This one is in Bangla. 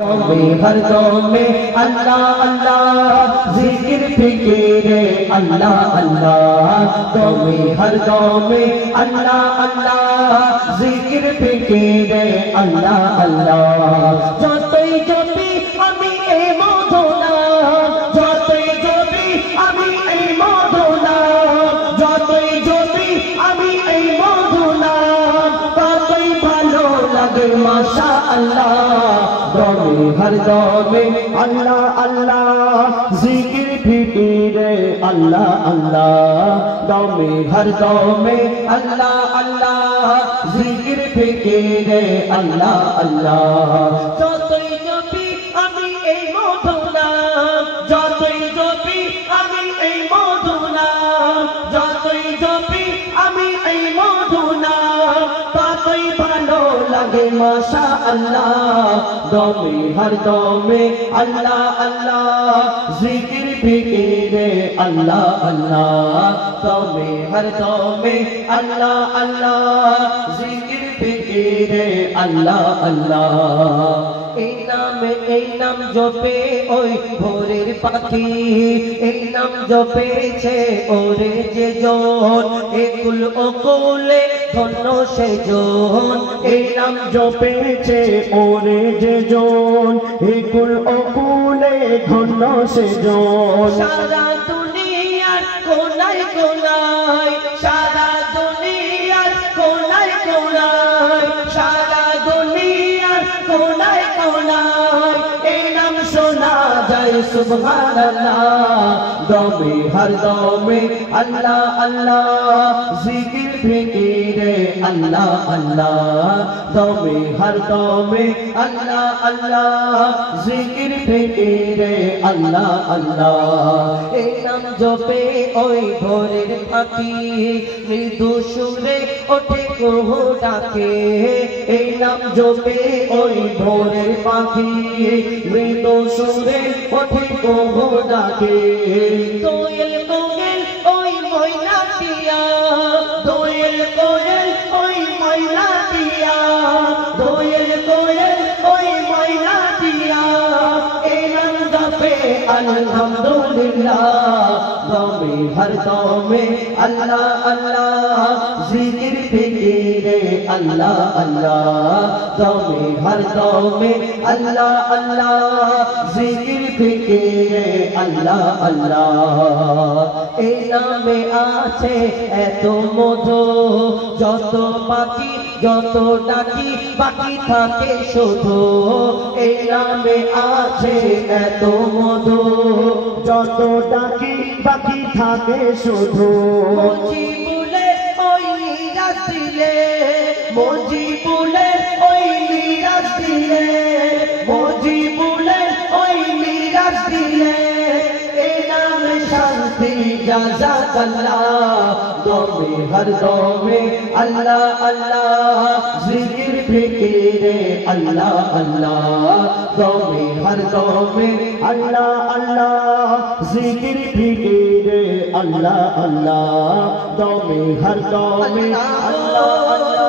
हर दम में अल्लाह अल्लाह जिक्र फिक्र अल्लाह अल्लाह तुम्हें हर दम में अल्लाह अल्लाह जिक्र फिक्र अल्लाह अल्लाह যতই জপি আমি এই মধুনা যতই জপি আমি এই মধুনা যতই জপি আমি এই মধুনা ততই ভালো লাগে মাশাআল্লাহ हर दमे अल्लाह अल्लाह जिक्र फिक्र अल्लाह अल्लाह दमे हर दमे अल्लाह अल्लाह जिक्र फिक्र अल्लाह अल्लाह যতই জপি আমি এই মধুনা যতই জপি আমি এই মধুনা যতই জপি আমি এই মধুনা ততই ভালো লাগে মাশাআল্লাহ दमे हर दमे अल्लाह अल्लाह जिक्र फिक्र अल्लाह अल्लाह दमे हर दमे अल्लाह अल्लाह जिक्र फिक्र अल्लाह अल्लाह এই নাম জপে ওই ভোরের পাখি এই নাম জপেছে ওরে যে জন একুল অকুলে ধন্য সে জন এই নাম জপেছে ওরে যে জন একুল অকুলে ধন্য সে জন সারা দুনিয়ার কোনায় কোনায় সারা দুনিয়ার কোনায় কোনায় সারা দুনিয়ার কোনায় কোনায় এই নাম শোনা যায় সুবহানাল্লাহ দমে হর দমে আল্লাহ আল্লাহ জিকির ফিকির আল্লাহ আল্লাহ দমে হর দমে আল্লাহ আল্লাহ জিকির ফিকির আল্লাহ আল্লাহ এই নাম জপে ওই ভোরের পাখি মৃদু সুরে ওঠে কুহু ডাকে এই নাম জপে ওই ভোরের পাখি মৃদু সুরে ওঠে কুহু ডাকে দোয়েল কোয়েল ওই ময়না দিয়া দোয়েল কোয়েল ওই ময়না দিয়া দোয়েল কোয়েল ওই ময়না দিয়া এই নাম জপে আলহামদুলিল্লাহ দমে হর দমে আল্লাহ আল্লাহ জিকির ফিকির আল্লাহ আল্লাহ দমে হর দমে আল্লাহ আল্লাহ জিকির ফিকির আল্লাহ আল্লাহ এই নামে আছে এত মধু যত পাখি যত ডাকি বাকি থাকে শুধু এই নামে আছে এত মধু যত ডাকি বাকি থাকে শুধু মজিবুলে ওই নিরাশ দিলে মজিবুলে ওই নিরাশ দিলে মজিবুলে ওই নিরাশ দিলে এই নামে শান্তি জাযাকাল্লাহ দমে হর দমে আল্লাহ আল্লাহ জিকির ফিকির আল্লাহ আল্লাহ দমে হর দমে আল্লাহ আল্লাহ জিকির ফিকির আল্লাহ আল্লাহ দমে হর দমে আল্লাহ আল্লাহ